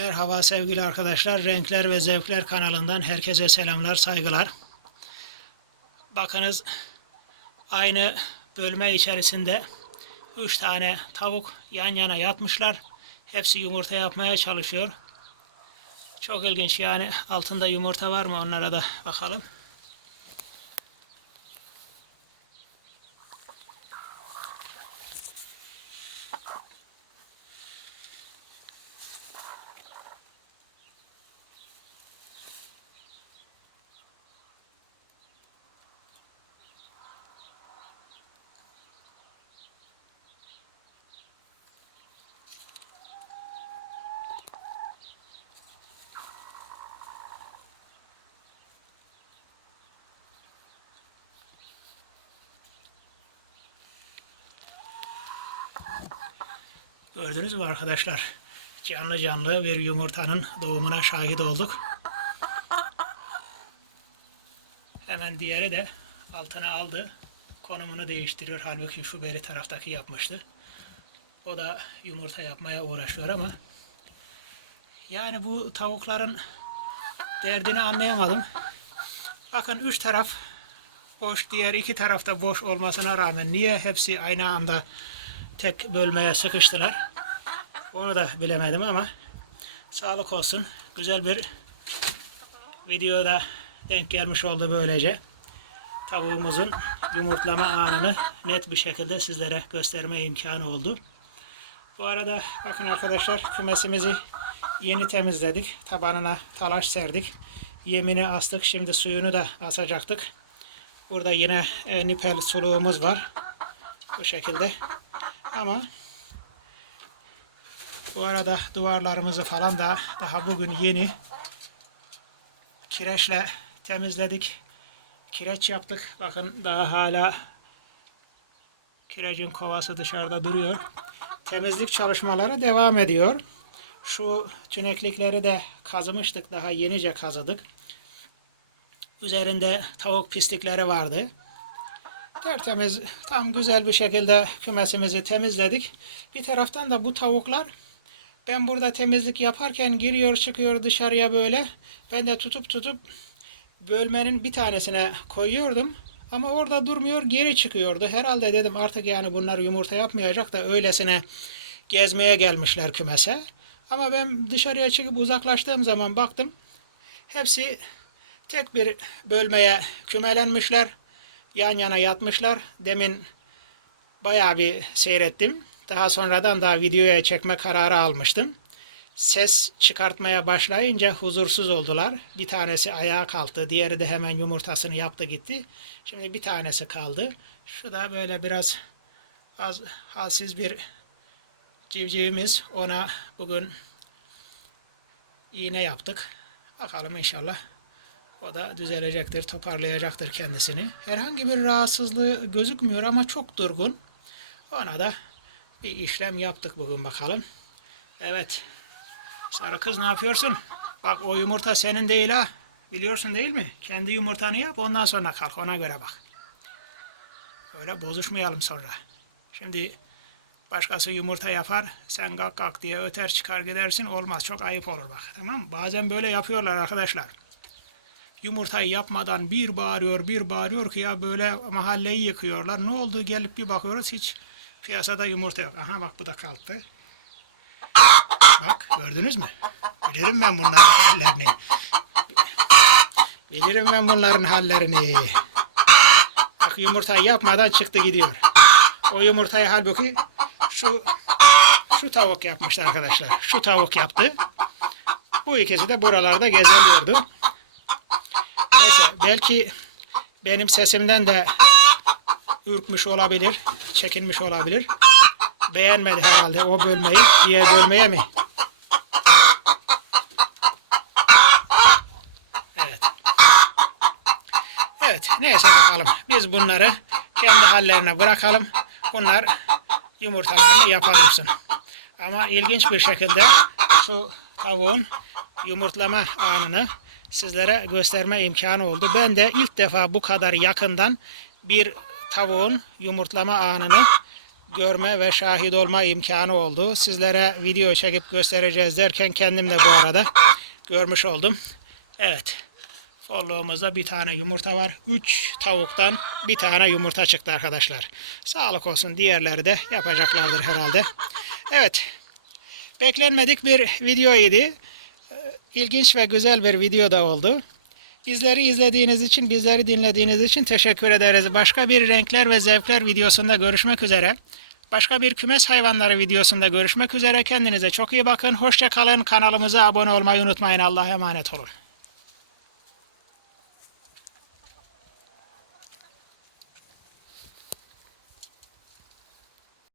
Merhaba sevgili arkadaşlar. Renkler ve Zevkler kanalından herkese selamlar, saygılar. Bakınız aynı bölme içerisinde 3 tane tavuk yan yana yatmışlar. Hepsi yumurta yapmaya çalışıyor. Çok ilginç yani altında yumurta var mı onlara da bakalım. Gördünüz mü arkadaşlar? Canlı canlı bir yumurtanın doğumuna şahit olduk. Hemen diğeri de altına aldı. Konumunu değiştiriyor. Halbuki şu beri taraftaki yapmıştı. O da yumurta yapmaya uğraşıyor ama yani bu tavukların derdini anlayamadım. Bakın üç taraf boş, diğer iki tarafta boş olmasına rağmen niye hepsi aynı anda tek bölmeye sıkıştılar? Onu da bilemedim ama sağlık olsun. Güzel bir videoda denk gelmiş oldu böylece. Tavuğumuzun yumurtlama anını net bir şekilde sizlere gösterme imkanı oldu. Bu arada bakın arkadaşlar kümesimizi yeni temizledik. Tabanına talaş serdik. Yemini astık. Şimdi suyunu da asacaktık. Burada yine e, nipel suluğumuz var. Bu şekilde. Ama bu arada duvarlarımızı falan da daha bugün yeni kireçle temizledik. Kireç yaptık. Bakın daha hala kirecin kovası dışarıda duruyor. Temizlik çalışmaları devam ediyor. Şu tüneklikleri de kazımıştık. Daha yenice kazıdık. Üzerinde tavuk pislikleri vardı. Tertemiz, tam güzel bir şekilde kümesimizi temizledik. Bir taraftan da bu tavuklar ben burada temizlik yaparken giriyor çıkıyor dışarıya böyle. Ben de tutup tutup bölmenin bir tanesine koyuyordum. Ama orada durmuyor geri çıkıyordu. Herhalde dedim artık yani bunlar yumurta yapmayacak da öylesine gezmeye gelmişler kümese. Ama ben dışarıya çıkıp uzaklaştığım zaman baktım. Hepsi tek bir bölmeye kümelenmişler. Yan yana yatmışlar. Demin bayağı bir seyrettim. Daha sonradan da videoya çekme kararı almıştım. Ses çıkartmaya başlayınca huzursuz oldular. Bir tanesi ayağa kalktı, diğeri de hemen yumurtasını yaptı gitti. Şimdi bir tanesi kaldı. Şu da böyle biraz az halsiz bir civcivimiz. Ona bugün iğne yaptık. Bakalım inşallah o da düzelecektir, toparlayacaktır kendisini. Herhangi bir rahatsızlığı gözükmüyor ama çok durgun. Ona da bir işlem yaptık bugün bakalım. Evet. Sarı kız ne yapıyorsun? Bak o yumurta senin değil ha. Biliyorsun değil mi? Kendi yumurtanı yap ondan sonra kalk ona göre bak. Öyle bozuşmayalım sonra. Şimdi başkası yumurta yapar. Sen kalk kalk diye öter çıkar gidersin. Olmaz çok ayıp olur bak. Tamam? Bazen böyle yapıyorlar arkadaşlar. Yumurtayı yapmadan bir bağırıyor bir bağırıyor ki ya böyle mahalleyi yıkıyorlar. Ne oldu gelip bir bakıyoruz hiç piyasada yumurta yok. Aha bak bu da kalktı. Bak gördünüz mü? Bilirim ben bunların hallerini. Bilirim ben bunların hallerini. Bak yumurtayı yapmadan çıktı gidiyor. O yumurtayı halbuki şu şu tavuk yapmıştı arkadaşlar. Şu tavuk yaptı. Bu ikisi de buralarda gezeliyordu. Neyse belki benim sesimden de ürkmüş olabilir, çekinmiş olabilir. Beğenmedi herhalde o bölmeyi. Diğer bölmeye mi? Evet. Evet neyse bakalım. Biz bunları kendi hallerine bırakalım. Bunlar yumurtalarını yapalımsın. Ama ilginç bir şekilde şu tavuğun yumurtlama anını sizlere gösterme imkanı oldu. Ben de ilk defa bu kadar yakından bir tavuğun yumurtlama anını görme ve şahit olma imkanı oldu. Sizlere video çekip göstereceğiz derken kendim de bu arada görmüş oldum. Evet. Folluğumuzda bir tane yumurta var. 3 tavuktan bir tane yumurta çıktı arkadaşlar. Sağlık olsun. Diğerleri de yapacaklardır herhalde. Evet. Beklenmedik bir videoydu. Ee, İlginç ve güzel bir video da oldu. Bizleri izlediğiniz için, bizleri dinlediğiniz için teşekkür ederiz. Başka bir renkler ve zevkler videosunda görüşmek üzere. Başka bir kümes hayvanları videosunda görüşmek üzere. Kendinize çok iyi bakın. Hoşça kalın. Kanalımıza abone olmayı unutmayın. Allah'a emanet olun.